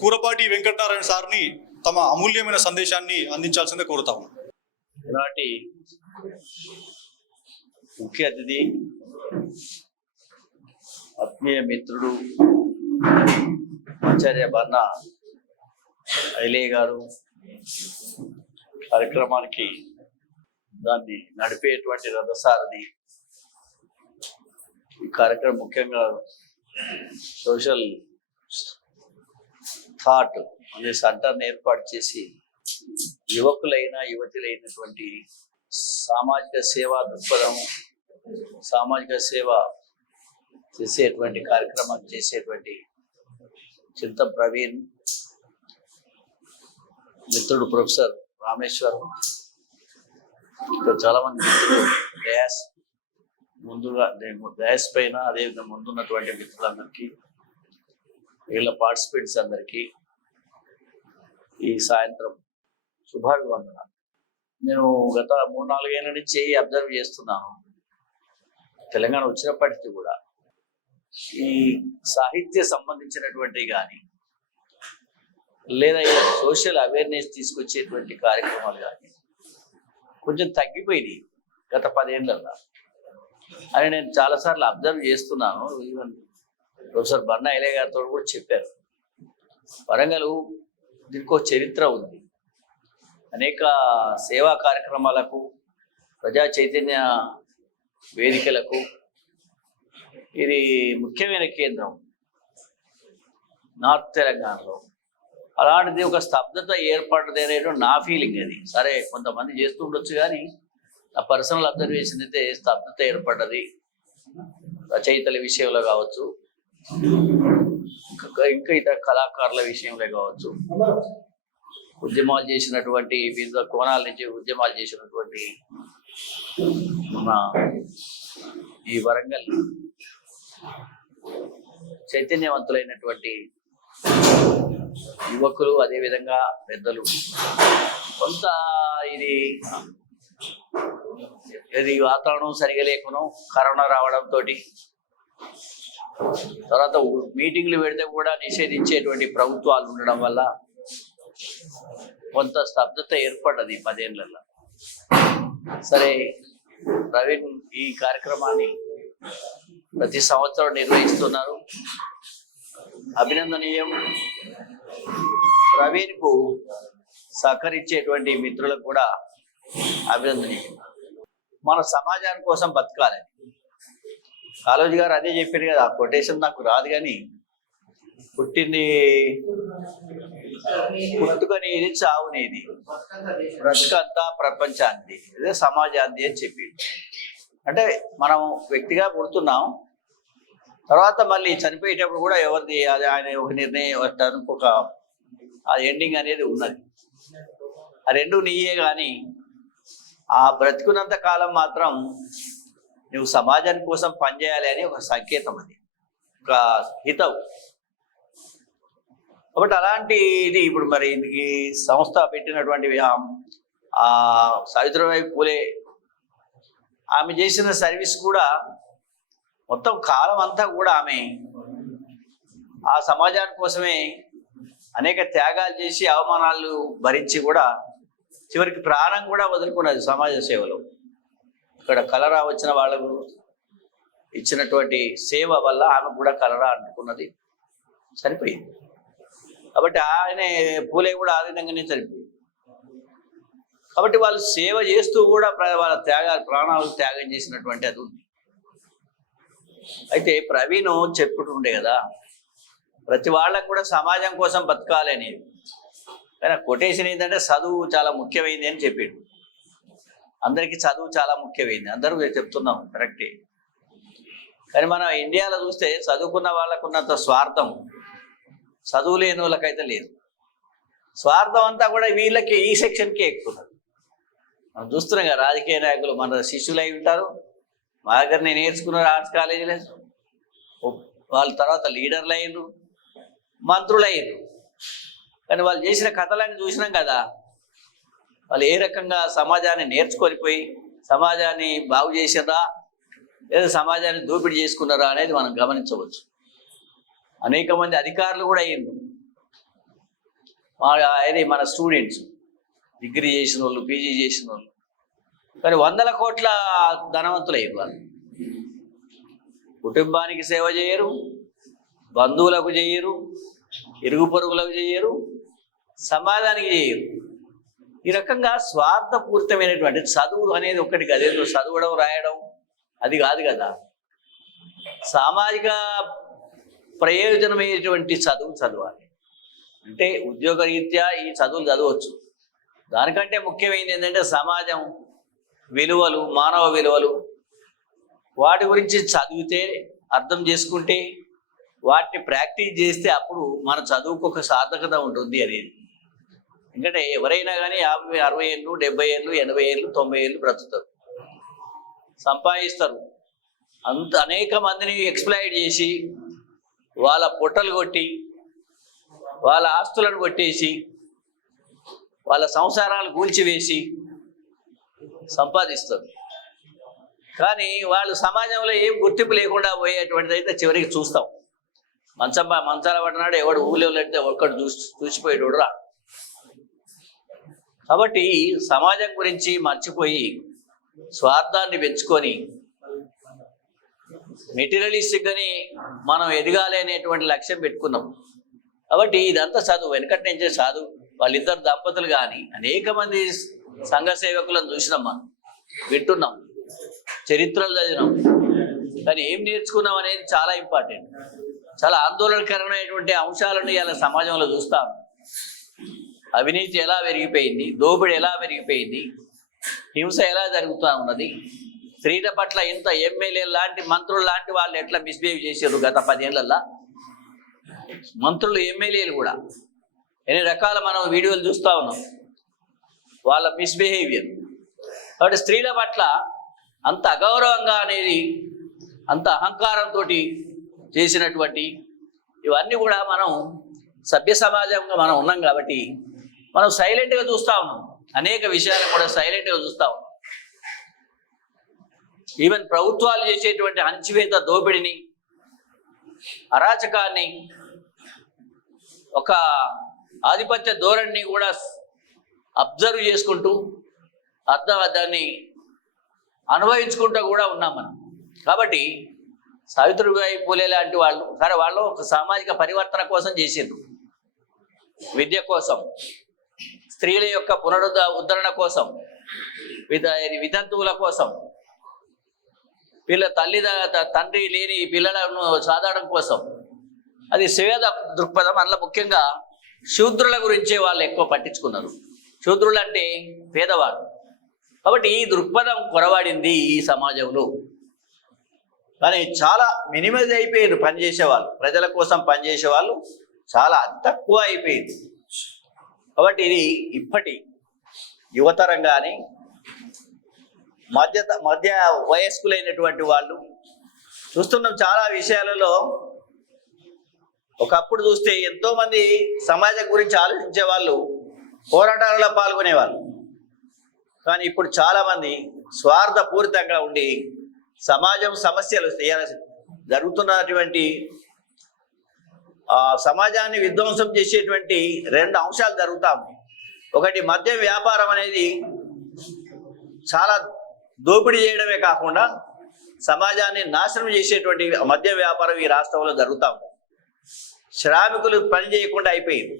కూరపాటి వెంకటనారాయణ సార్ని తమ అమూల్యమైన సందేశాన్ని అందించాల్సిందే కోరుతాము. ఈనాటి ముఖ్య అతిథి ఆత్మీయ మిత్రుడు ఆచార్య బర్నా ఐలయ్య గారు కార్యక్రమానికి దాన్ని నడిపేటువంటి రథసారథి. ఈ కార్యక్రమం ముఖ్యంగా సోషల్ థాట్ అనే సెంటర్ని ఏర్పాటు చేసి యువకులైన యువతులైనటువంటి సామాజిక సేవా దృక్పథం, సామాజిక సేవ చేసేటువంటి కార్యక్రమం చేసేటువంటి చింత ప్రవీణ్, మిత్రుడు ప్రొఫెసర్ రామేశ్వరం, ఇక్కడ చాలా మంది మిత్రులు డ్యాస్ ముందుగా డ్యాస్ పైన అదేవిధంగా ముందున్నటువంటి మిత్రులందరికీ, వీళ్ళ పార్టిసిపెంట్స్ అందరికీ ఈ సాయంత్రం శుభాభివందనాలు. నేను గత 3-4 ఏళ్ళ నుంచి అబ్జర్వ్ చేస్తున్నాను. తెలంగాణ వచ్చినప్పటికీ కూడా ఈ సాహిత్య సంబంధించినటువంటి కానీ లేదా సోషల్ అవేర్నెస్ తీసుకొచ్చేటువంటి కార్యక్రమాలు కానీ కొంచెం తగ్గిపోయినాయి గత 10 ఏళ్ళల్లో అని నేను చాలాసార్లు అబ్జర్వ్ చేస్తున్నాను. ఈవెన్ ప్రొఫెసర్ బర్నా ఐలయ్య గారితో కూడా చెప్పారు. వరంగల్ దీనికి చరిత్ర ఉంది. అనేక సేవా కార్యక్రమాలకు, ప్రజా చైతన్య వేదికలకు ఇది ముఖ్యమైన కేంద్రం నార్త్ తెలంగాణలో. అలాంటిది ఒక స్తబ్దత ఏర్పడ్డది అనేది నా ఫీలింగ్. అది సరే, కొంతమంది చేస్తుండొచ్చు, కానీ నా పర్సనల్ అబ్జర్వేషన్ అయితే స్తబ్దత ఏర్పడ్డది. రచయితల విషయంలో కావచ్చు, ఇంకా ఇతర కళాకారుల విషయంలో కావచ్చు, ఉద్యమాలు చేసినటువంటి వివిధ కోణాల నుంచి ఉద్యమాలు చేసినటువంటి మన ఈ వరంగల్ చైతన్యవంతులైనటువంటి యువకులు, అదేవిధంగా పెద్దలు కొంత ఇది వాతావరణం సరిగా లేకును, కరోనా రావడంతో తర్వాత మీటింగ్లు పెడితే కూడా నిషేధించేటువంటి ప్రభుత్వాలు ఉండడం వల్ల కొంత స్తబ్దత ఏర్పడ్డది 10 ఏళ్లలో. సరే, ప్రవీణ్ ఈ కార్యక్రమాన్ని ప్రతి సంవత్సరం నిర్వహిస్తున్నారు, అభినందనీయం. ప్రవీణ్కు సహకరించేటువంటి మిత్రులకు కూడా అభినందనీయం. మన సమాజాని కోసం బతకాలని కాళోజీ గారు అదే చెప్పారు కదా. ఆ కొటేషన్ నాకు రాదు, కానీ పుట్టుకనేది చావునేది, బ్రతుకంతా ప్రపంచాన్ని, ఇదే సమాజాన్ని అని చెప్పి. అంటే మనం వ్యక్తిగా పుడుతున్నాం, తర్వాత మళ్ళీ చనిపోయేటప్పుడు కూడా ఎవరిది అది ఆయన ఒక నిర్ణయం, ఒక ఆ ఎండింగ్ అనేది ఉన్నది. ఆ రెండు నీయే. కానీ ఆ బ్రతుకున్నంత కాలం మాత్రం నువ్వు సమాజాని కోసం పనిచేయాలి అని ఒక సంకేతం, అది ఒక హితవు. కాబట్టి అలాంటిది ఇప్పుడు మరి ఈ సంస్థ పెట్టినటువంటి సావిత్రిబాయి పూలే ఆమె చేసిన సర్వీస్ కూడా మొత్తం కాలం అంతా కూడా ఆమె ఆ సమాజాని కోసమే అనేక త్యాగాలు చేసి, అవమానాలు భరించి కూడా చివరికి ప్రాణం కూడా వదులుకున్నది సమాజ సేవలో. ఇక్కడ కలరా వచ్చిన వాళ్ళకు ఇచ్చినటువంటి సేవ వల్ల ఆమె కూడా కలరా అంటుకున్నది, సరిపోయింది. కాబట్టి ఆయనే పూలే కూడా ఆ విధంగానే చనిపోయింది. కాబట్టి వాళ్ళు సేవ చేస్తూ కూడా వాళ్ళ ప్రాణాలు త్యాగం చేసినటువంటి అది ఉంది. అయితే ప్రవీణ్ చెప్పుకుంటుండే కదా, ప్రతి వాళ్ళకు కూడా సమాజం కోసం బతకాలి అనేది. కానీ కొటేషన్ ఏంటంటే చదువు చాలా ముఖ్యమైంది అని చెప్పాడు. అందరికీ చదువు చాలా ముఖ్యమైంది, అందరూ చెప్తున్నాం, కరెక్టే. కానీ మనం ఇండియాలో చూస్తే చదువుకున్న వాళ్ళకున్నంత స్వార్థం చదువు లేని వాళ్ళకైతే లేదు. స్వార్థం అంతా కూడా వీళ్ళకి ఈ సెక్షన్కే ఎక్కుతున్నది. మనం చూస్తున్నాం కదా, రాజకీయ నాయకులు మన శిష్యులు అయి ఉంటారు. మా దగ్గర నేను నేర్చుకున్నారు ఆర్ట్స్ కాలేజీలో, వాళ్ళ తర్వాత లీడర్లు అయ్యారు, మంత్రులు అయ్యారు. కానీ వాళ్ళు చేసిన కథలన్నీ చూసినాం కదా, వాళ్ళు ఏ రకంగా సమాజాన్ని నేర్చుకొని పోయి సమాజాన్ని బాగు చేసినరా లేదా సమాజాన్ని దోపిడీ చేసుకున్నారా అనేది మనం గమనించవచ్చు. అనేక మంది అధికారులు కూడా అయ్యిండ్రు. అది మన స్టూడెంట్స్, డిగ్రీ చేసిన వాళ్ళు, పీజీ చేసిన వాళ్ళు, కానీ 100 కోట్ల ధనవంతులు అయిపోయారు. కుటుంబానికి సేవ చేయరు, బంధువులకు చేయరు, ఇరుగు పొరుగులకు చేయరు, సమాజానికి చేయరు. ఈ రకంగా స్వార్థపూరితమైనటువంటి చదువు అనేది ఒక్కటి అదేదో చదవడం రాయడం అది కాదు కదా. సామాజిక ప్రయోజనమైనటువంటి చదువు చదవాలి. అంటే ఉద్యోగరీత్యా ఈ చదువులు చదవచ్చు. దానికంటే ముఖ్యమైనది ఏంటంటే సమాజం విలువలు, మానవ విలువలు, వాటి గురించి చదివితే, అర్థం చేసుకుంటే, వాటిని ప్రాక్టీస్ చేస్తే అప్పుడు మన చదువుకు ఒక సార్థకత ఉంటుంది అనేది. ఎందుకంటే ఎవరైనా కానీ 50, 60 ఏళ్ళు, 70 ఏళ్ళు, 80 ఏళ్ళు, 90 ఏళ్ళు బ్రతుకుతారు, సంపాదిస్తారు. అనేక మందిని ఎక్స్ప్లాయిట్ చేసి వాళ్ళ పొట్టలు కొట్టి, వాళ్ళ ఆస్తులను కొట్టేసి, వాళ్ళ సంసారాలు కూల్చివేసి సంపాదిస్తారు. కానీ వాళ్ళు సమాజంలో ఏం గుర్తింపు లేకుండా పోయేటువంటిది అయితే చివరికి చూస్తాం. మంచాల పడినాడు ఎవడు ఊళ్ళో వెళ్తే ఒక్కడు చూసిపోయేటోడు రా. కాబట్టి సమాజం గురించి మర్చిపోయి స్వార్థాన్ని పెంచుకొని మెటీరియలిస్టిక్గాని మనం ఎదగాలి అనేటువంటి లక్ష్యం పెట్టుకున్నాం. కాబట్టి ఇదంతా చదువు, వెనకటి నుంచే చదువు. వాళ్ళిద్దరు దంపతులు కానీ అనేక మంది సంఘ సేవకులను చూసినాం, మనం వింటున్నాం, చరిత్రలు చదివినాం. కానీ ఏం నేర్చుకున్నాం అనేది చాలా ఇంపార్టెంట్. చాలా ఆందోళనకరమైనటువంటి అంశాలను ఇలా సమాజంలో చూస్తాం. అవినీతి ఎలా పెరిగిపోయింది, దోపిడీ ఎలా పెరిగిపోయింది, హింస ఎలా జరుగుతూ ఉన్నది, స్త్రీల పట్ల ఇంత ఎమ్మెల్యే లాంటి మంత్రులు లాంటి వాళ్ళు ఎట్లా మిస్బిహేవ్ చేశారు గత 10 ఏళ్లలో. మంత్రులు, ఎమ్మెల్యేలు కూడా ఎన్ని రకాల మనం వీడియోలు చూస్తూ ఉన్నాం వాళ్ళ మిస్బిహేవియర్. కాబట్టి స్త్రీల పట్ల అంత అగౌరవంగా అనేది, అంత అహంకారంతో చేసినటువంటి ఇవన్నీ కూడా మనం సభ్య సమాజంగా మనం ఉన్నాం. కాబట్టి మనం సైలెంట్గా చూస్తూ ఉన్నాం, అనేక విషయాలను కూడా సైలెంట్గా చూస్తూ ఉన్నాం. ఈవెన్ ప్రభుత్వాలు చేసేటువంటి అణచివేత, దోపిడిని, అరాచకాన్ని, ఒక ఆధిపత్య ధోరణిని కూడా అబ్జర్వ్ చేసుకుంటూ దాన్ని అనుభవించుకుంటూ కూడా ఉన్నాం మనం. కాబట్టి సావిత్రిబాయి పూలే లాంటి వాళ్ళు సరే వాళ్ళు ఒక సామాజిక పరివర్తన కోసం చేసిండ్రు, విద్య కోసం, స్త్రీల యొక్క పునరుద్ధరణ కోసం, వితంతువుల కోసం, తండ్రి లేని పిల్లలను సాధడం కోసం. అది స్వేద దృక్పథం. అందులో ముఖ్యంగా శూద్రుల గురించే వాళ్ళు ఎక్కువ పట్టించుకున్నారు. శూద్రులు అంటే పేదవాడు. కాబట్టి ఈ దృక్పథం కొరవాడింది ఈ సమాజంలో. కానీ చాలా మినిమైజ్ అయిపోయారు పనిచేసేవాళ్ళు, ప్రజల కోసం పనిచేసే వాళ్ళు చాలా తక్కువ అయిపోయింది. కాబట్టి ఇది ఇప్పటి యువతరం కానీ మధ్య వయస్కులైనటువంటి వాళ్ళు చూస్తున్నాం. చాలా విషయాలలో ఒకప్పుడు చూస్తే ఎంతోమంది సమాజం గురించి ఆలోచించే వాళ్ళు, పోరాటాలలో పాల్గొనేవాళ్ళు. కానీ ఇప్పుడు చాలామంది స్వార్థపూరితంగా ఉండి సమాజం సమస్యలు జరుగుతున్నటువంటి సమాజాన్ని విధ్వంసం చేసేటువంటి 2 అంశాలు జరుగుతా ఉన్నాయి. ఒకటి, మద్య వ్యాపారం అనేది చాలా దోపిడీ చేయడమే కాకుండా సమాజాన్ని నాశనం చేసేటువంటి మద్య వ్యాపారం ఈ రాష్ట్రంలో జరుగుతూ ఉంది. శ్రామికులు పని చేయకుండా అయిపోయింది.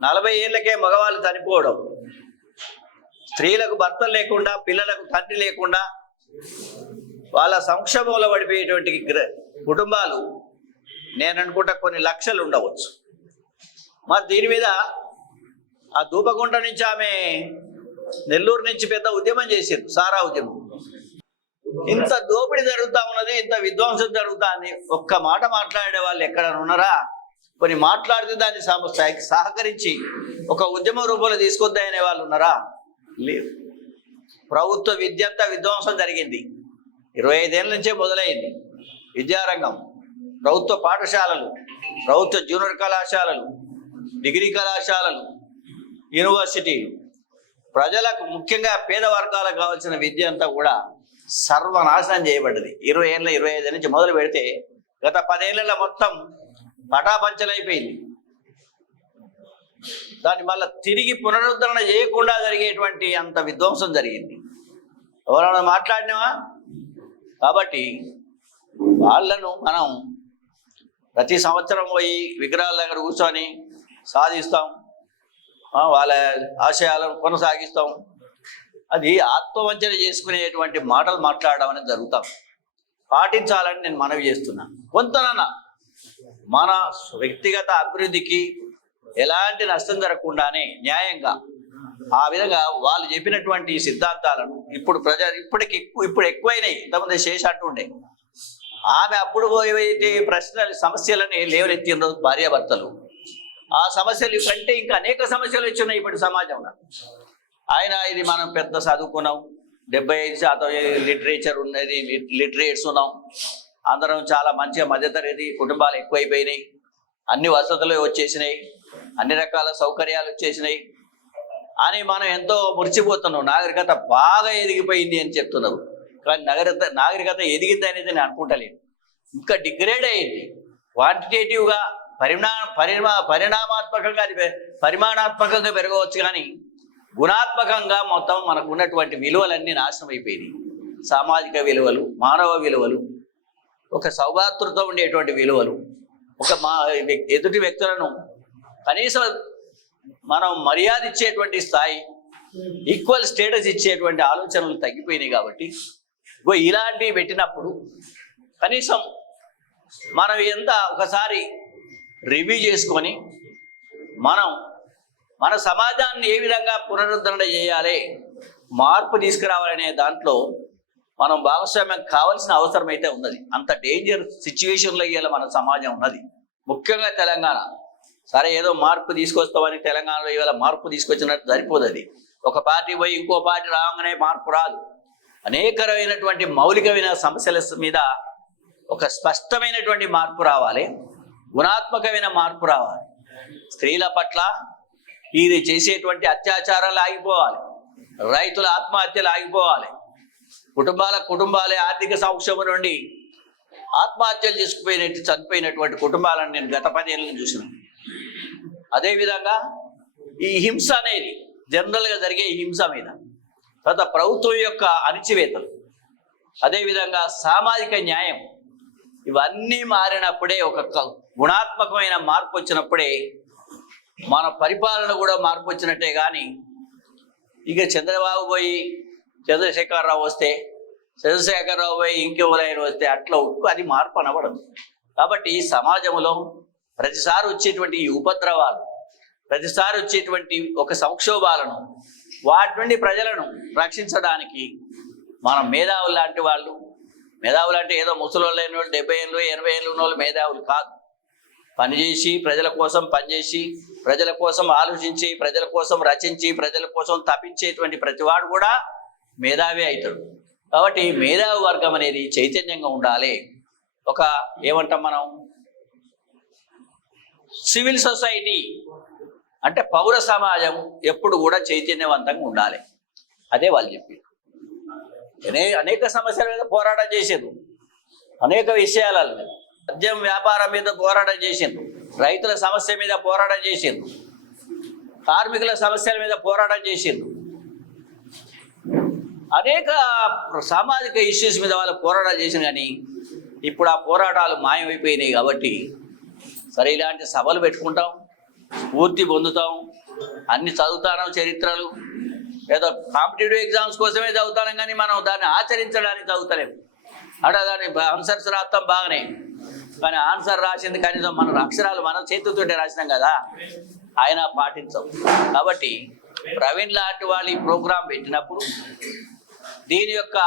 40 ఏళ్ళకే మగవాళ్ళు చనిపోవడం, స్త్రీలకు భర్తలు లేకుండా, పిల్లలకు తండ్రి లేకుండా వాళ్ళ సంక్షోభంలో పడిపోయేటువంటి కుటుంబాలు నేను అనుకుంటా కొన్ని లక్షలు ఉండవచ్చు. మరి దీని మీద ఆ ధూపగుంట నుంచి ఆమె నెల్లూరు నుంచి పెద్ద ఉద్యమం చేశారు, సారా ఉద్యమం. ఇంత దోపిడీ జరుగుతూ ఉన్నది, ఇంత విధ్వంసం జరుగుతా అని ఒక్క మాట మాట్లాడే వాళ్ళు ఎక్కడ ఉన్నారా? కొన్ని మాట్లాడితే దాన్ని సహకరించి ఒక ఉద్యమ రూపంలో తీసుకొద్దాయనే వాళ్ళు ఉన్నారా? లేదు. ప్రభుత్వ విద్య అంతా విధ్వంసం జరిగింది. 25 ఏళ్ళ నుంచే మొదలైంది విద్యారంగం. ప్రభుత్వ పాఠశాలలు, ప్రభుత్వ జూనియర్ కళాశాలలు, డిగ్రీ కళాశాలలు, యూనివర్సిటీలు, ప్రజలకు ముఖ్యంగా పేద వర్గాలకు కావాల్సిన విద్య అంతా కూడా సర్వనాశనం చేయబడ్డది. 20 ఏళ్ళ 25 నుంచి మొదలు పెడితే గత 10 ఏళ్ళలో మొత్తం పటాపంచలైపోయింది. దాన్ని మళ్ళీ తిరిగి పునరుద్ధరణ చేయకుండా జరిగేటువంటి అంత విధ్వంసం జరిగింది. ఎవరైనా మాట్లాడినావా? కాబట్టి వాళ్ళను మనం ప్రతి సంవత్సరం పోయి విగ్రహాల దగ్గర కూర్చొని సాధిస్తాం, వాళ్ళ ఆశయాలను కొనసాగిస్తాం. అది ఆత్మవంచన చేసుకునేటువంటి మాటలు మాట్లాడడం అనేది జరుగుతాం. పాటించాలని నేను మనవి చేస్తున్నా. కొంతనన్నా మన వ్యక్తిగత అభివృద్ధికి ఎలాంటి నష్టం జరగకుండానే న్యాయంగా ఆ విధంగా వాళ్ళు చెప్పినటువంటి సిద్ధాంతాలను ఇప్పుడు ఎక్కువైనాయి. ఇంతమంది శేష అంటుండే ఆమె అప్పుడు ఏవైతే ప్రశ్నలు సమస్యలని లేవనెత్తిన భార్యాభర్తలు, ఆ సమస్యలు కంటే ఇంకా అనేక సమస్యలు వచ్చినాయి ఇప్పుడు సమాజంలో. ఆయన ఇది మనం పెద్ద చదువుకున్నాం, 75% లిటరేచర్ ఉన్నది, లిటరేట్స్ ఉన్నాం, అందరం చాలా మంచిగా మధ్యతరగతి కుటుంబాలు ఎక్కువైపోయినాయి, అన్ని వసతులు వచ్చేసినాయి, అన్ని రకాల సౌకర్యాలు వచ్చేసినాయి అని మనం ఎంతో మురిచిపోతున్నాం. నాగరికత బాగా ఎదిగిపోయింది అని చెప్తున్నారు. కానీ నాగరికత ఎదిగింది అనేది నేను అనుకుంటలేను. ఇంకా డిగ్రేడ్ అయ్యింది. క్వాంటిటేటివ్గా పరిణామాత్మకంగా అది పరిమాణాత్మకంగా పెరగవచ్చు, కానీ గుణాత్మకంగా మొత్తం మనకు ఉన్నటువంటి విలువలన్నీ నాశనం అయిపోయినాయి. సామాజిక విలువలు, మానవ విలువలు, ఒక సౌభాతృతో ఉండేటువంటి విలువలు, ఎదుటి వ్యక్తులను కనీసం మనం మర్యాద ఇచ్చేటువంటి స్థాయి, ఈక్వల్ స్టేటస్ ఇచ్చేటువంటి ఆలోచనలు తగ్గిపోయినాయి. కాబట్టి ఇలాంటివి పెట్టినప్పుడు కనీసం మనం ఒకసారి రివ్యూ చేసుకొని మన సమాజాన్ని ఏ విధంగా పునరుద్ధరణ చేయాలి, మార్పు తీసుకురావాలనే దాంట్లో మనం భాగస్వామ్యం కావాల్సిన అవసరం అయితే ఉన్నది. అంత డేంజర్ సిచ్యువేషన్లో ఇవాళ మన సమాజం ఉన్నది. ముఖ్యంగా తెలంగాణ. సరే ఏదో మార్పు తీసుకొస్తామని తెలంగాణలో ఇవాళ మార్పు తీసుకొచ్చినట్టు సరిపోదు. అది ఒక పార్టీ పోయి ఇంకో పార్టీ రాగానే మార్పు రాదు. అనేకమైనటువంటి మౌలికమైన సమస్యల మీద ఒక స్పష్టమైనటువంటి మార్పు రావాలి, గుణాత్మకమైన మార్పు రావాలి. స్త్రీల పట్ల ఇది చేసేటువంటి అత్యాచారాలు ఆగిపోవాలి, రైతుల ఆత్మహత్యలు ఆగిపోవాలి, కుటుంబాలే ఆర్థిక సంక్షోభం నుండి ఆత్మహత్యలు చనిపోయినటువంటి కుటుంబాలను నేను గత 10 ఏళ్ళ నుంచి చూసిన. అదేవిధంగా ఈ హింస అనేది జనరల్గా జరిగే ఈ హింస మీద, తర్వాత ప్రభుత్వం యొక్క అణిచివేతలు, అదేవిధంగా సామాజిక న్యాయం, ఇవన్నీ మారినప్పుడే ఒక గుణాత్మకమైన మార్పు వచ్చినప్పుడే మన పరిపాలన కూడా మార్పు వచ్చినట్టే. కానీ ఇక చంద్రబాబు పోయి చంద్రశేఖరరావు వస్తే, చంద్రశేఖరరావు పోయి ఇంకెవరైనా వస్తే అట్లా అది మార్పు అనబడదు. కాబట్టి ఈ సమాజంలో ప్రతిసారి వచ్చేటువంటి ఈ ఉపద్రవాలు, ప్రతిసారి వచ్చేటువంటి ఒక సంక్షోభాలను, వాటి నుండి ప్రజలను రక్షించడానికి మనం మేధావులు లాంటి వాళ్ళు, మేధావులు అంటే ఏదో ముసలోళ్ళు అయిన వాళ్ళు 70 ఏళ్ళు 80 ఏళ్ళు ఉన్న వాళ్ళు మేధావులు కాదు. పనిచేసి ప్రజల కోసం పనిచేసి, ప్రజల కోసం ఆలోచించి, ప్రజల కోసం రచించి, ప్రజల కోసం తప్పించేటువంటి ప్రతివాడు కూడా మేధావి అవుతాడు. కాబట్టి మేధావి వర్గం అనేది చైతన్యంగా ఉండాలి. ఏమంటాం మనం, సివిల్ సొసైటీ అంటే పౌర సమాజం ఎప్పుడు కూడా చైతన్యవంతంగా ఉండాలి. అదే వాళ్ళు చెప్పారు. అనేక సమస్యల మీద పోరాటం చేసిండ్రు, అనేక విషయాల మీద, మద్యం వ్యాపారం మీద పోరాటం చేసిండ్రు, రైతుల సమస్య మీద పోరాటం చేసిండ్రు, కార్మికుల సమస్యల మీద పోరాటం చేసిండ్రు, అనేక సామాజిక ఇష్యూస్ మీద వాళ్ళు పోరాటాలు చేసిన. కానీ ఇప్పుడు ఆ పోరాటాలు మాయమైపోయినాయి. కాబట్టి సరే ఇలాంటి సభలు పెట్టుకుంటాం, స్ఫూర్తి పొందుతాం, అన్ని చదువుతాం, చరిత్రలు ఏదో కాంపిటేటివ్ ఎగ్జామ్స్ కోసమే చదువుతాం, కానీ మనం దాన్ని ఆచరించడానికి చదువుతలేము. అంటే దాన్ని ఆన్సర్స్ రాస్తాం బాగానే, కానీ ఆన్సర్ రాసింది కనీసం మన అక్షరాలు మన చేతులతోటే రాసినాం కదా, ఆయన పాటించవు. కాబట్టి ప్రవీణ్ లాంటి వాళ్ళు ఈ ప్రోగ్రాం పెట్టినప్పుడు దీని యొక్క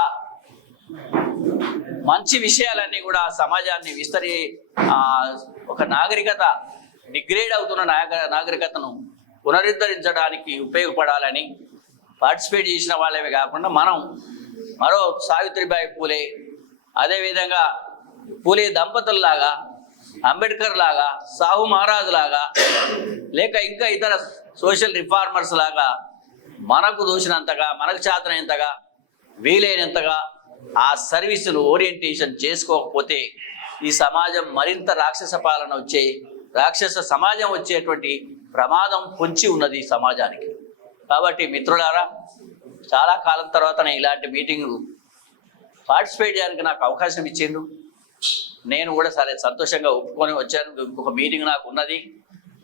మంచి విషయాలన్నీ కూడా సమాజాన్ని ఒక నాగరికత డిగ్రేడ్ అవుతున్న నాగరికతను పునరుద్ధరించడానికి ఉపయోగపడాలని పార్టిసిపేట్ చేసిన వాళ్ళమే కాకుండా మనం మరో సావిత్రిబాయి పూలే, అదేవిధంగా పూలే దంపతుల్లాగా, అంబేద్కర్ లాగా, సాహు మహారాజు లాగా, లేక ఇంకా ఇతర సోషల్ రిఫార్మర్స్ లాగా మనకు దోచినంతగా, మనకు చేతనైనంతగా, వీలైనంతగా ఆ సర్వీసులు ఓరియంటేషన్ చేసుకోకపోతే ఈ సమాజం మరింత రాక్షస పాలన రాక్షస సమాజం వచ్చేటువంటి ప్రమాదం పొంచి ఉన్నది ఈ సమాజానికి. కాబట్టి మిత్రులారా, చాలా కాలం తర్వాత నేను ఇలాంటి మీటింగ్ పార్టిసిపేట్ చేయడానికి నాకు అవకాశం ఇచ్చిండు. నేను కూడా సరే సంతోషంగా ఒప్పుకొని వచ్చాను. ఇంకొక మీటింగ్ నాకు ఉన్నది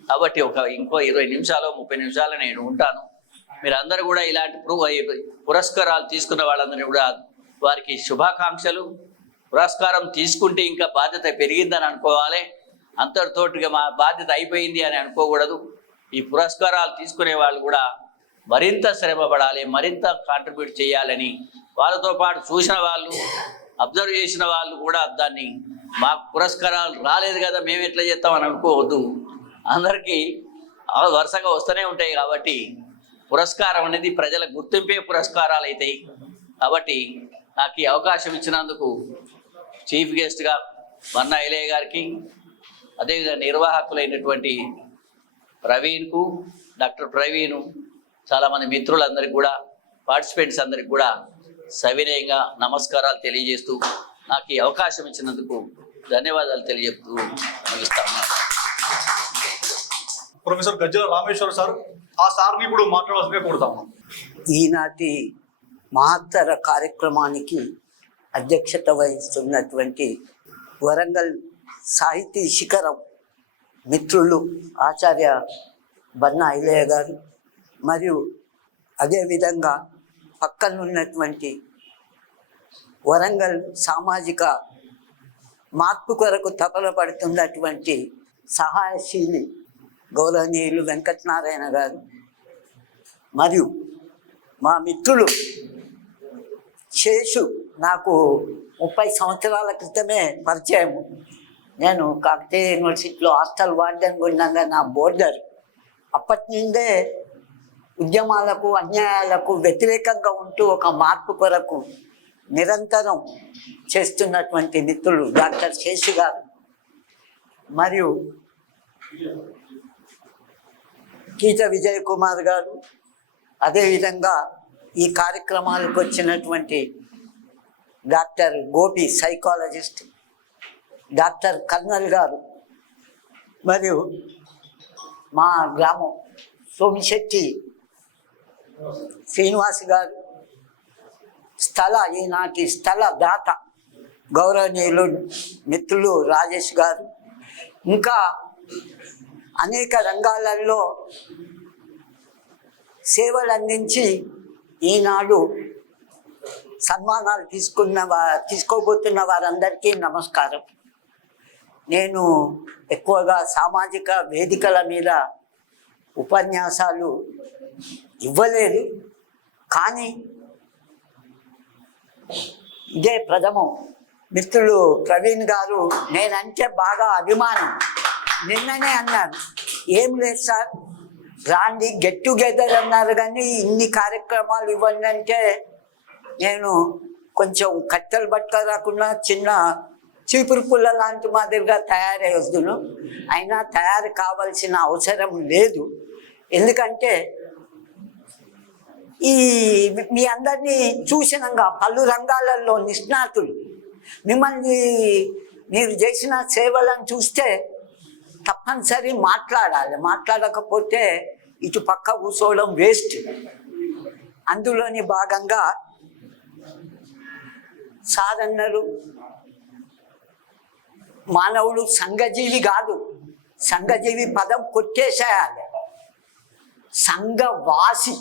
కాబట్టి ఇంకో 20 నిమిషాలు 30 నిమిషాలు నేను ఉంటాను. మీరందరూ కూడా ఇలాంటి పురస్కారాలు తీసుకున్న వాళ్ళందరినీ కూడా వారికి శుభాకాంక్షలు. పురస్కారం తీసుకుంటే ఇంకా బాధ్యత పెరిగిందని అనుకోవాలి, అంతటితోటిగా మా బాధ్యత అయిపోయింది అని అనుకోకూడదు. ఈ పురస్కారాలు తీసుకునే వాళ్ళు కూడా మరింత శ్రమపడాలి, మరింత కాంట్రిబ్యూట్ చేయాలని, వాళ్ళతో పాటు చూసిన వాళ్ళు, అబ్జర్వ్ చేసిన వాళ్ళు కూడా దాన్ని మాకు పురస్కారాలు రాలేదు కదా మేము ఎట్లా చేస్తామని అనుకోవద్దు. అందరికీ వరుసగా వస్తూనే ఉంటాయి కాబట్టి పురస్కారం అనేది ప్రజల గుర్తింపే పురస్కారాలు అవుతాయి. కాబట్టి నాకు ఈ అవకాశం ఇచ్చినందుకు చీఫ్ గెస్ట్గా మన్నా ఐలయ్య గారికి, అదేవిధంగా నిర్వాహకులైనటువంటి ప్రవీణ్కు, డాక్టర్ ప్రవీణ్, చాలామంది మిత్రులందరికీ కూడా, పార్టిసిపెంట్స్ అందరికీ కూడా సవినయంగా నమస్కారాలు తెలియజేస్తూ నాకు ఈ అవకాశం ఇచ్చినందుకు ధన్యవాదాలు తెలియజేస్తూ ముగిస్తాను. ప్రొఫెసర్ గజ్జల రామేశ్వర్ సార్, ఆ సార్ని ఇప్పుడు మాట్లాడాల్సిందిగా కోరుతాము. ఈనాటి మహత్తర కార్యక్రమానికి అధ్యక్షత వహిస్తున్నటువంటి వరంగల్ సాహితీ శిఖరం మిత్రులు ఆచార్య బన్నా ఐలయ్య గారు, మరియు అదేవిధంగా పక్కనున్నటువంటి వరంగల్ సామాజిక మార్పు కొరకు తపన పడుతున్నటువంటి సహాయశీలి గౌరవనీయులు వెంకటనారాయణ గారు, మరియు మా మిత్రులు శేషు, నాకు 30 సంవత్సరాల క్రితమే పరిచయం. నేను కాకతీయ యూనివర్సిటీలో హాస్టల్ వార్డెన్ ఉండగా నా బోర్డర్. అప్పటి నుండే ఉద్యమాలకు, అన్యాయాలకు వ్యతిరేకంగా ఉంటూ ఒక మార్పు కొరకు నిరంతరం చేస్తున్నటువంటి మిత్రులు డాక్టర్ శేషు గారు, మరియు గీత విజయ్ కుమార్ గారు, అదేవిధంగా ఈ కార్యక్రమాలకు వచ్చినటువంటి doctor Gopi psychologist, doctor colonel గారు, మరియు మా గ్రామం సోమిశెట్టి శ్రీనివాస్ గారు, ఈనాటి స్థల దాత గౌరవనీయులు మిత్రులు రాజేష్ గారు, ఇంకా అనేక రంగాలలో సేవలు అందించి ఈనాడు సన్మానాలు తీసుకోబోతున్న వారందరికీ నమస్కారం. నేను ఎక్కువగా సామాజిక వేదికల మీద ఉపన్యాసాలు ఇవ్వలేదు, కానీ ఇదే ప్రథమం. మిత్రులు ప్రవీణ్ గారు నేనంటే బాగా అభిమానం. నిన్ననే అన్నారు, ఏం లేదు సార్ రాండి గెట్ టుగెదర్ అన్నారు, కానీ ఇన్ని కార్యక్రమాలు ఇవ్వండి అంటే నేను కొంచెం కట్టెలు పట్టుకురాకుండా చిన్న చీపురు పుల్ల లాంటి మాదిరిగా తయారై వస్తును. అయినా తయారు కావాల్సిన అవసరం లేదు, ఎందుకంటే మీ అందరినీ చూసినాక పలు రంగాలలో నిష్ణాతులు మిమ్మల్ని మీరు చేసిన సేవలను చూస్తే తప్పనిసరి మాట్లాడాలి. మాట్లాడకపోతే ఇటు పక్క కూర్చోవడం వేస్ట్. అందులోని భాగంగా సాధనలు, మానవుడు సంఘజీవి కాదు, సంఘజీవి పదం కొట్టేసేయాలి. సంఘవాసి,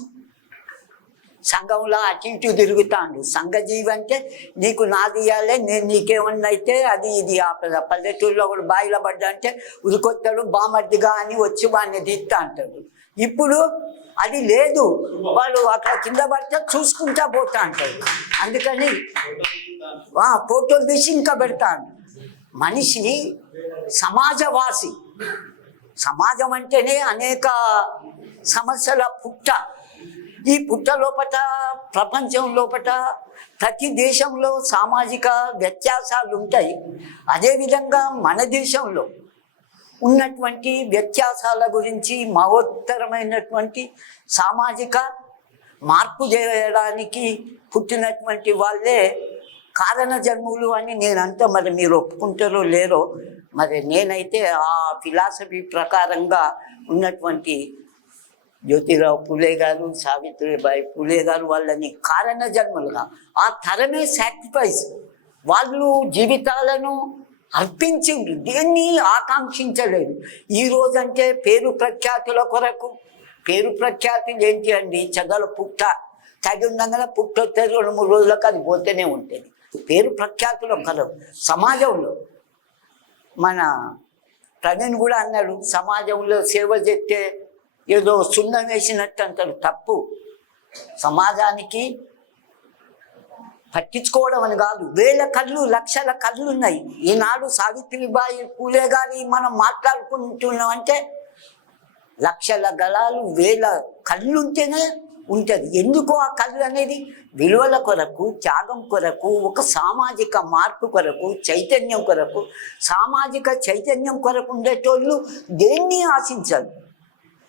సంఘంలో అటు ఇటు తిరుగుతాడు. సంఘజీవి అంటే నీకు నాది ఇవ్వాలి, నేను నీకేమన్నా అయితే అది ఇది. ఆ పల్లెటూరులో కూడా బాయిలో పడ్డా అంటే ఉరికొత్తాడు బామర్దిగా అని వచ్చి వాడిని తీస్తా అంటాడు. ఇప్పుడు అది లేదు, వాళ్ళు అక్కడ కింద పడితే చూసుకుంటా పోతా అంటాడు. అందుకని ఫోటోలు తీసి ఇంకా పెడతాడు. మనిషి సమాజవాసి. సమాజం అంటేనే అనేక సమస్యల పుట్ట. ఈ పుట్ట లోపట, ప్రపంచం లోపట, ప్రతి దేశంలో సామాజిక వ్యత్యాసాలు ఉంటాయి. అదేవిధంగా మన దేశంలో ఉన్నటువంటి వ్యత్యాసాల గురించి మహోత్తరమైనటువంటి సామాజిక మార్పు చేయడానికి పుట్టినటువంటి వాళ్ళే కారణ జన్ములు అని నేనంతా, మరి మీరు ఒప్పుకుంటారో లేరో మరి నేనైతే ఆ ఫిలాసఫీ ప్రకారంగా ఉన్నటువంటి జ్యోతిరావు పూలే గారు, సావిత్రిబాయి పూలే గారు వాళ్ళని కారణ జన్మలుగా ఆ తరమే సాక్రిఫైస్, వాళ్ళు జీవితాలను అర్పించిండ్రు, దేన్ని ఆకాంక్షించలేదు. ఈరోజు అంటే పేరు ప్రఖ్యాతుల కొరకు, పేరు ప్రఖ్యాతులు ఏంటి అండి, చెదల పుట్ట తగి ఉండగానే పుట్ట వస్తే 2-3 రోజులకు అది పోతేనే ఉంటుంది. పేరు ప్రఖ్యాతుల కొరకు సమాజంలో మన ప్రవీణ్ కూడా అన్నాడు, సమాజంలో సేవ చేస్తే ఏదో సున్నం వేసినట్టు అంటాడు. తప్పు. సమాజానికి పట్టించుకోవడం అని కాదు, వేల కళ్ళు లక్షల కళ్ళు ఉన్నాయి. ఈనాడు సావిత్రిబాయి పూలే గారి మనం మాట్లాడుకుంటున్నాం అంటే లక్షల గళాలు వేల కళ్ళు ఉంటేనే ఉంటుంది. ఎందుకు ఆ కళ్ళు అనేది? విలువల కొరకు, త్యాగం కొరకు, ఒక సామాజిక మార్పు కొరకు, చైతన్యం కొరకు. సామాజిక చైతన్యం కొరకు ఉండేటోళ్ళు దేన్ని ఆశించారు?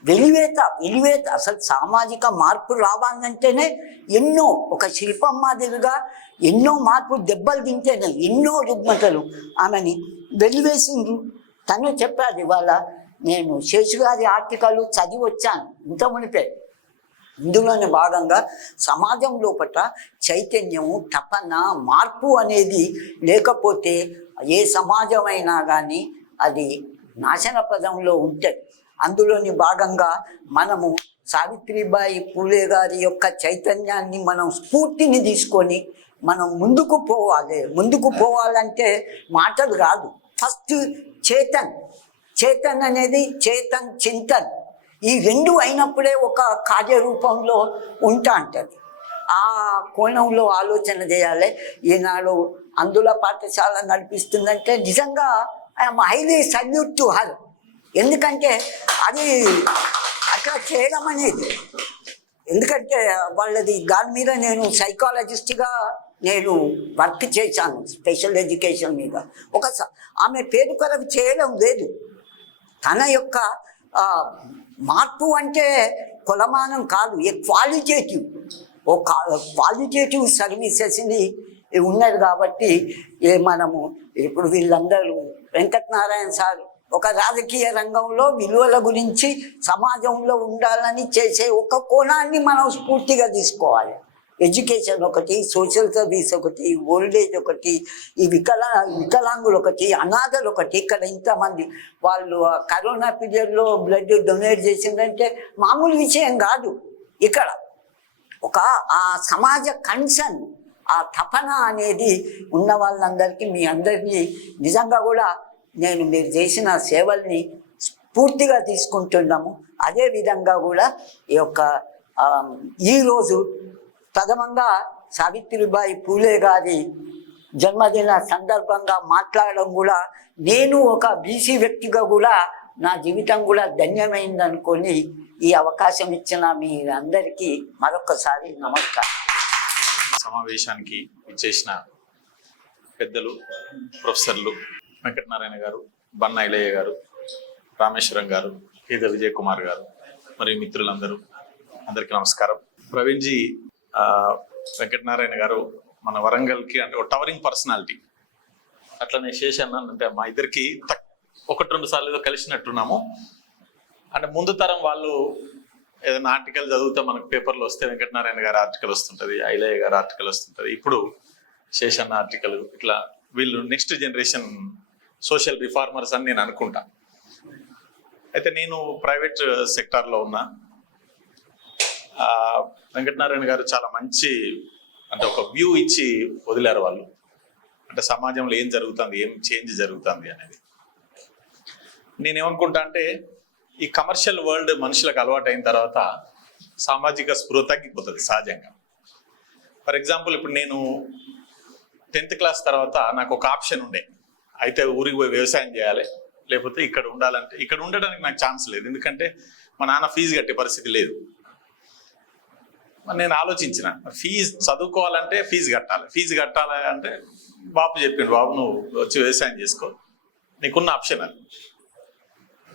వెలివేత. అసలు సామాజిక మార్పు రావాలంటేనే ఎన్నో, ఒక శిల్పం మాదిరిగా ఎన్నో మార్పు దెబ్బలు తింటేనే, ఎన్నో రుగ్మతలు ఆమెని వెలివేసిండ్రు. తను చెప్పాడు, ఇవాళ నేను శేషు గారి ఆర్టికల్ చదివి వచ్చాను ఇంత మునిపే. ఇందులోనే భాగంగా సమాజం లోపల చైతన్యము, తపన, మార్పు అనేది లేకపోతే ఏ సమాజమైనా కానీ అది నాశన పదంలో ఉంటుంది. అందులోని భాగంగా మనము సావిత్రిబాయి పూలే గారి యొక్క చైతన్యాన్ని మనం స్ఫూర్తిని తీసుకొని మనం ముందుకు పోవాలి. ముందుకు పోవాలంటే మాటలు కాదు, ఫస్ట్ చేతన్ అనేది చేతన్ చింతన్, ఈ రెండు అయినప్పుడే ఒక కార్యరూపంలో ఉంటుంది. ఆ కోణంలో ఆలోచన చేయాలి. ఈనాడు అందుల పాఠశాల నడిపిస్తుందంటే నిజంగా I'm highly salute to her. ఎందుకంటే అది అట్లా చేయడం అనేది, ఎందుకంటే వాళ్ళది దాని మీద నేను సైకాలజిస్ట్గా నేను వర్క్ చేశాను, స్పెషల్ ఎడ్యుకేషన్ మీద. ఆమె పేరు కొరకు చేయడం లేదు, తన యొక్క మార్పు అంటే కొలమానం కాదు, ఏ క్వాలిటేటివ్ సర్వీసెస్ని ఉన్నది. కాబట్టి మనము ఇప్పుడు వీళ్ళందరూ వెంకటనారాయణ సార్ ఒక రాజకీయ రంగంలో విలువల గురించి సమాజంలో ఉండాలని చేసే ఒక కోణాన్ని మనం స్ఫూర్తిగా తీసుకోవాలి. ఎడ్యుకేషన్ ఒకటి, సోషల్ సర్వీస్ ఒకటి, ఓల్డ్ ఏజ్ ఒకటి, ఈ వికలాంగులు ఒకటి, అనాథలు ఒకటి. ఇక్కడ ఇంతమంది వాళ్ళు కరోనా పీరియడ్లో బ్లడ్ డొనేట్ చేసిందంటే మామూలు విషయం కాదు. ఇక్కడ ఒక ఆ సమాజ కన్సర్న్, ఆ తపన అనేది ఉన్న వాళ్ళందరికీ, మీ అందరినీ నిజంగా కూడా నేను మీరు చేసిన సేవల్ని స్ఫూర్తిగా తీసుకుంటున్నాము. అదేవిధంగా కూడా ఈ యొక్క ఈరోజు ప్రథమంగా సావిత్రిబాయి పూలే గారి జన్మదిన సందర్భంగా మాట్లాడడం కూడా, నేను ఒక బీసీ వ్యక్తిగా కూడా నా జీవితం కూడా ధన్యమైంది అనుకొని ఈ అవకాశం ఇచ్చిన మీ అందరికీ మరొకసారి నమస్కారం. సమావేశానికి ఇచ్చేసిన పెద్దలు, ప్రొఫెసర్లు వెంకటనారాయణ గారు, బన్నా ఇలయ్య గారు, రామేశ్వరం గారు, కేద విజయ్ కుమార్ గారు, మరియు మిత్రులందరూ అందరికీ నమస్కారం. ప్రవీణ్ జీ, వెంకటనారాయణ గారు మన వరంగల్కి అంటే ఒక టవరింగ్ పర్సనాలిటీ. అట్లనే శేషన్న అంటే మా ఇద్దరికి 1-2 సార్లు ఏదో కలిసినట్టున్నాము. అంటే ముందు తరం వాళ్ళు ఏదైనా ఆర్టికల్ చదివితే మనకు పేపర్లో వస్తే వెంకటనారాయణ గారి ఆర్టికల్ వస్తుంటుంది, ఐలయ్య గారి ఆర్టికల్ వస్తుంటుంది. ఇప్పుడు శేషన్న ఆర్టికల్, ఇట్లా వీళ్ళు నెక్స్ట్ జనరేషన్ సోషల్ రిఫార్మర్స్ అని నేను అనుకుంటా. అయితే నేను ప్రైవేట్ సెక్టార్లో ఉన్నా. వెంకటనారాయణ గారు చాలా మంచి అంటే ఒక వ్యూ ఇచ్చి వదిలారు వాళ్ళు. అంటే సమాజంలో ఏం జరుగుతుంది, ఏం చేంజ్ జరుగుతుంది అనేది. నేనేమనుకుంటా అంటే ఈ కమర్షియల్ వరల్డ్ మనుషులకు అలవాటు అయిన తర్వాత సామాజిక స్పృహ తగ్గిపోతుంది సహజంగా. ఫర్ ఎగ్జాంపుల్, ఇప్పుడు నేను 10th క్లాస్ తర్వాత నాకు ఒక ఆప్షన్ ఉండే, అయితే ఊరికి పోయి వ్యవసాయం చేయాలి, లేకపోతే ఇక్కడ ఉండాలంటే ఇక్కడ ఉండడానికి నాకు ఛాన్స్ లేదు. ఎందుకంటే మా నాన్న ఫీజు కట్టే పరిస్థితి లేదు. నేను ఆలోచించిన, ఫీజు చదువుకోవాలంటే ఫీజు కట్టాలి అంటే బాబు చెప్పిండు, బాబు నువ్వు వచ్చి వ్యవసాయం చేసుకో, నీకున్న ఆప్షన్ అది.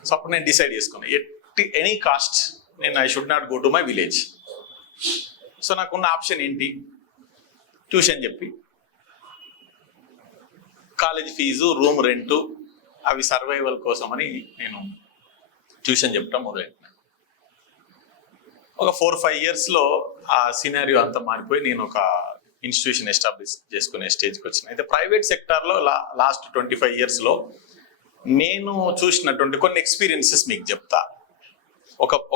సో అప్పుడు నేను డిసైడ్ చేసుకున్నాను, ఎనీ కాస్ట్ నేను I should not go to my village. So నాకున్న ఆప్షన్ ఏంటి? ట్యూషన్ చెప్పి కాలేజ్ ఫీజు, రూమ్ రెంటు అవి సర్వైవల్ కోసమని నేను ట్యూషన్ చెప్పడం మొదలెట్టిన. ఒక 4-5 ఇయర్స్లో ఆ సినారియో అంతా మారిపోయి నేను ఒక ఇన్స్టిట్యూషన్ ఎస్టాబ్లిష్ చేసుకునే స్టేజ్కి వచ్చిన. అయితే ప్రైవేట్ సెక్టార్లో లాస్ట్ 25 ఇయర్స్లో నేను చూసినటువంటి కొన్ని ఎక్స్పీరియన్సెస్ మీకు చెప్తా.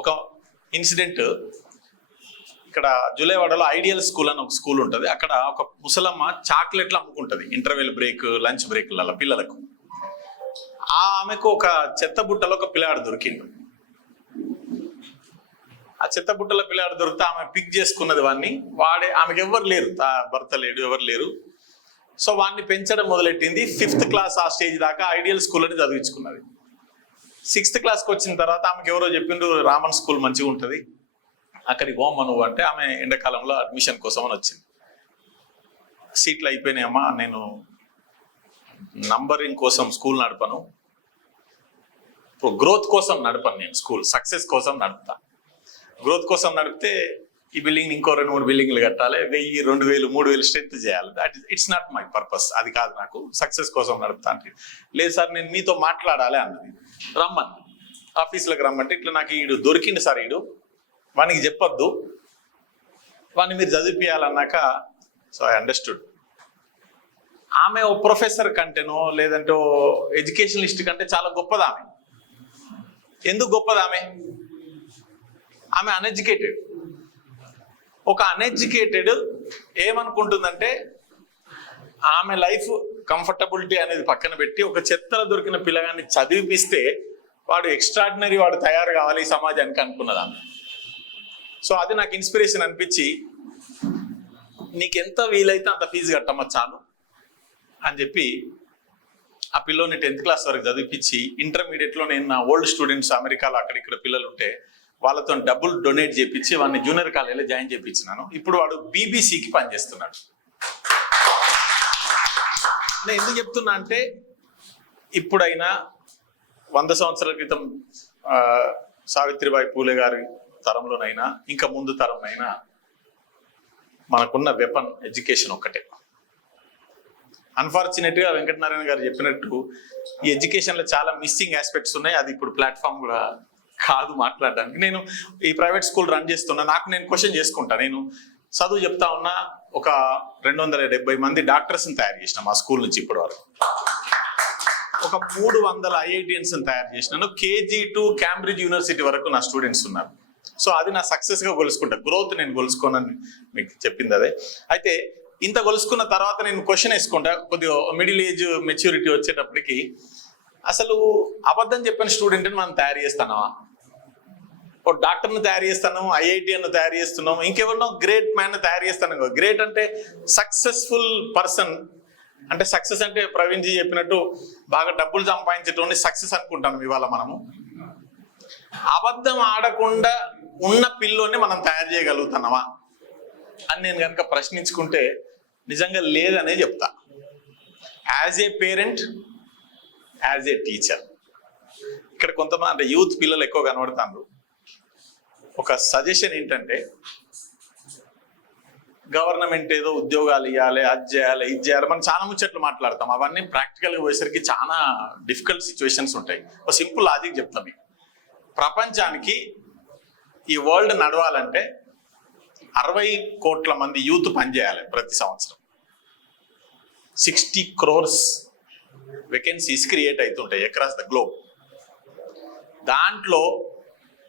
ఒక ఇన్సిడెంట్, ఇక్కడ జూలైవాడలో ఐడియల్ స్కూల్ అని ఒక స్కూల్ ఉంటుంది. అక్కడ ఒక ముసలమ్మ చాక్లెట్లు అమ్ముకుంటుంది ఇంటర్వెల్ బ్రేక్, లంచ్ బ్రేక్లలో పిల్లలకు. ఆమెకు ఒక చెత్త బుట్టలో ఒక పిల్లాడు దొరికిండు. ఆ చెత్త బుట్టల పిల్లాడు దొరికితే ఆమె పిక్ చేసుకున్నది వాడిని. ఆమెకు ఎవరు లేరు, భర్త లేడు, ఎవరు లేరు. సో వాడిని పెంచడం మొదలెట్టింది. 5th క్లాస్ ఆ స్టేజ్ దాకా ఐడియల్ స్కూల్ అని చదివించుకున్నది. 6th క్లాస్కి వచ్చిన తర్వాత ఆమెకు ఎవరో చెప్పిండ్రు రామన్ స్కూల్ మంచిగా ఉంటుంది, అక్కడికి పోమ్మ నువ్వు అంటే ఆమె ఎండాకాలంలో అడ్మిషన్ కోసం అని వచ్చింది. సీట్లు అయిపోయినాయమ్మా, నేను నంబరింగ్ కోసం స్కూల్ నడపను, ఇప్పుడు గ్రోత్ కోసం నడపను, నేను స్కూల్ సక్సెస్ కోసం నడుపుతా. గ్రోత్ కోసం నడిపితే ఈ బిల్డింగ్ ఇంకో 2-3 బిల్డింగ్లు కట్టాలి, 1000, 2000, 3000 స్ట్రెంత్ చేయాలి. ఇట్స్ నాట్ మై పర్పస్, అది కాదు నాకు, సక్సెస్ కోసం నడుపుతా అంటే. లేదు సార్ నేను మీతో మాట్లాడాలి అన్నది. రమ్మని ఆఫీస్లోకి రమ్మంటే ఇట్లా నాకు ఈడు దొరికింది సార్, ఈడు వానికి చెప్పొద్దు, వాడిని మీరు చదివిపియాలన్నాక. So I understood. ఆమె ఓ ప్రొఫెసర్ కంటేనో లేదంటే ఓ ఎడ్యుకేషనలిస్ట్ కంటే చాలా గొప్పది ఆమె. ఎందుకు గొప్పది ఆమె? ఆమె అన్ఎడ్యుకేటెడ్. ఒక అన్ఎడ్యుకేటెడ్ ఏమనుకుంటుందంటే ఆమె లైఫ్ కంఫర్టబిలిటీ అనేది పక్కన పెట్టి ఒక చెత్తలో దొరికిన పిల్లగాన్ని చదివిపిస్తే వాడు ఎక్స్ట్రాడినరీ, వాడు తయారు కావాలి ఈ సమాజానికి అనుకున్నది ఆమె. సో అది నాకు ఇన్స్పిరేషన్ అనిపించి నీకెంత వీలైతే అంత ఫీజు కట్టమ్మా చాలు అని చెప్పి ఆ పిల్లోని 10th క్లాస్ వరకు చదివిపించి ఇంటర్మీడియట్లో నేను నా ఓల్డ్ స్టూడెంట్స్ అమెరికాలో అక్కడిక్కడ పిల్లలు ఉంటే వాళ్ళతో డబ్బులు డొనేట్ చేయించి వాడిని జూనియర్ కాలేజీలో జాయిన్ చేయించినాను. ఇప్పుడు వాడు బీబీసీకి పనిచేస్తున్నాడు. నేను ఎందుకు చెప్తున్నా అంటే ఇప్పుడైనా 100 సంవత్సరాల క్రితం సావిత్రిబాయి పూలే గారి తరంలోనైనా ఇంకా ముందు తరంనైనా మనకున్న వెపన్ ఎడ్యుకేషన్ ఒక్కటే. అన్ఫార్చునేట్గా వెంకటనారాయణ గారు చెప్పినట్టు ఈ ఎడ్యుకేషన్లో చాలా మిస్సింగ్ ఆస్పెక్ట్స్ ఉన్నాయి. అది ఇప్పుడు ప్లాట్ఫామ్ కూడా కాదు మాట్లాడడానికి. నేను ఈ ప్రైవేట్ స్కూల్ రన్ చేస్తున్నా, నాకు నేను క్వశ్చన్ చేసుకుంటా. నేను చదువు చెప్తా ఉన్నా, ఒక 270 మంది డాక్టర్స్ని తయారు చేసిన మా స్కూల్ నుంచి ఇప్పటి వరకు. ఒక 300 ఐఐటిఎన్స్ని తయారు చేసినాను. KG to క్యాంబ్రిడ్జ్ యూనివర్సిటీ వరకు నా స్టూడెంట్స్ ఉన్నారు. సో అది నా సక్సెస్గా కొలుసుకుంటా. గ్రోత్ నేను కొలుసుకోనని మీకు చెప్పింది అదే. అయితే ఇంత కొలుసుకున్న తర్వాత నేను క్వశ్చన్ వేసుకుంటా, కొద్దిగా మిడిల్ ఏజ్ మెచ్యూరిటీ వచ్చేటప్పటికి అసలు అబద్ధం చెప్పిన స్టూడెంట్ని మనం తయారు చేస్తున్నావా? ఓ డాక్టర్ని తయారు చేస్తున్నాము, ఐఐటిఎన్ తయారు చేస్తున్నాము, ఇంకెవరినో గ్రేట్ మ్యాన్ తయారు చేస్తాను. గ్రేట్ అంటే సక్సెస్ఫుల్ పర్సన్ అంటే, సక్సెస్ అంటే ప్రవీణ్ జీ చెప్పినట్టు బాగా డబ్బులు సంపాదించేటోని సక్సెస్ అనుకుంటాం ఇవాళ మనము. అబద్ధం ఆడకుండా ఉన్న పిల్లోని మనం తయారు చేయగలుగుతున్నావా అని నేను కనుక ప్రశ్నించుకుంటే నిజంగా లేదనే చెప్తా. As a parent, as a teacher. ఇక్కడ కొంతమంది అంటే యూత్ పిల్లలు ఎక్కువ కనబడుతారు. ఒక సజెషన్ ఏంటంటే, గవర్నమెంట్ ఏదో ఉద్యోగాలు ఇవ్వాలి, అది చేయాలి, ఇది చేయాలి, మనం చాలా ముచ్చట్లు మాట్లాడతాం. అవన్నీ ప్రాక్టికల్గా పోయేసరికి చాలా డిఫికల్ట్ సిచ్యువేషన్స్ ఉంటాయి. ఒక సింపుల్ లాజిక్ చెప్తాం మీకు. ప్రపంచానికి ఈ వరల్డ్ నడవాలంటే 60 కోట్ల మంది యూత్ పనిచేయాలి ప్రతి సంవత్సరం. 60 crores వేకెన్సీస్ క్రియేట్ అవుతుంటాయి అక్రాస్ ద గ్లోబ్. దాంట్లో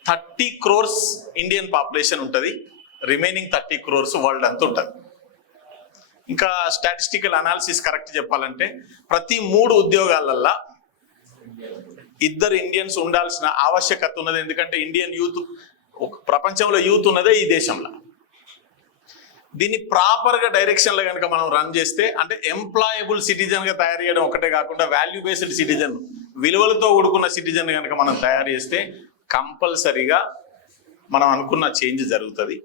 30 crores ఇండియన్ పాపులేషన్ ఉంటుంది, రిమైనింగ్ 30 crores వరల్డ్ అంతా ఉంటుంది. ఇంకా స్టాటిస్టికల్ అనాలిసిస్ కరెక్ట్ చెప్పాలంటే ప్రతి 3 ఉద్యోగాలల్లో 2 ఇండియన్స్ ఉండాల్సిన ఆవశ్యకత ఉన్నది. ఎందుకంటే ఇండియన్ యూత్, ప్రపంచంలో యూత్ ఉన్నదే ఈ దేశంలో. దీన్ని ప్రాపర్గా డైరెక్షన్లో కనుక మనం రన్ చేస్తే, అంటే ఎంప్లాయబుల్ సిటిజన్గా తయారు చేయడం ఒకటే కాకుండా వాల్యూ బేస్డ్ సిటిజన్, విలువలతో కూడుకున్న సిటిజన్ కనుక మనం తయారు చేస్తే కంపల్సరీగా మనం అనుకున్న చేంజ్ జరుగుతుంది.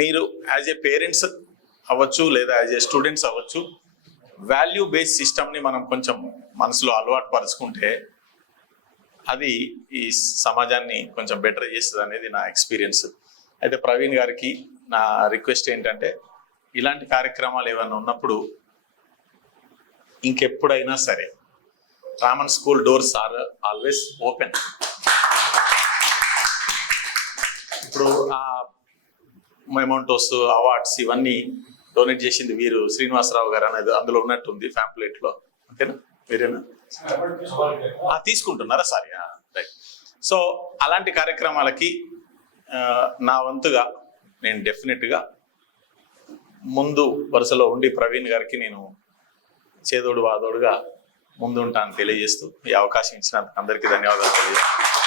మీరు యాజ్ ఏ పేరెంట్స్ అవ్వచ్చు లేదా యాజ్ ఏ స్టూడెంట్స్ అవ్వచ్చు, వాల్యూ బేస్డ్ సిస్టమ్ని మనం కొంచెం మనసులో అలవాటు పరుచుకుంటే అది ఈ సమాజాన్ని కొంచెం బెటర్ చేస్తుంది అనేది నా ఎక్స్పీరియన్స్. అయితే ప్రవీణ్ గారికి నా రిక్వెస్ట్ ఏంటంటే, ఇలాంటి కార్యక్రమాలు ఏమైనా ఉన్నప్పుడు ఇంకెప్పుడైనా సరే Raman school doors are always open. ఇప్పుడు ఆ మెమోంటోస్, అవార్డ్స్ ఇవన్నీ డొనేట్ చేసింది వీరు శ్రీనివాసరావు గారు అనేది అందులో ఉన్నట్టుంది ప్యాంప్లెట్ లో, అంతేనా? మీరేనా తీసుకుంటున్నారా? Sorry, right. సో అలాంటి కార్యక్రమాలకి నా వంతుగా నేను డెఫినెట్గా ముందు వరుసలో ఉండి ప్రవీణ్ గారికి నేను చేదోడు వాదోడుగా ముందు ఉంటాను తెలియజేస్తూ ఈ అవకాశం ఇచ్చినందుకు అందరికీ ధన్యవాదాలు తెలియజేస్తాను.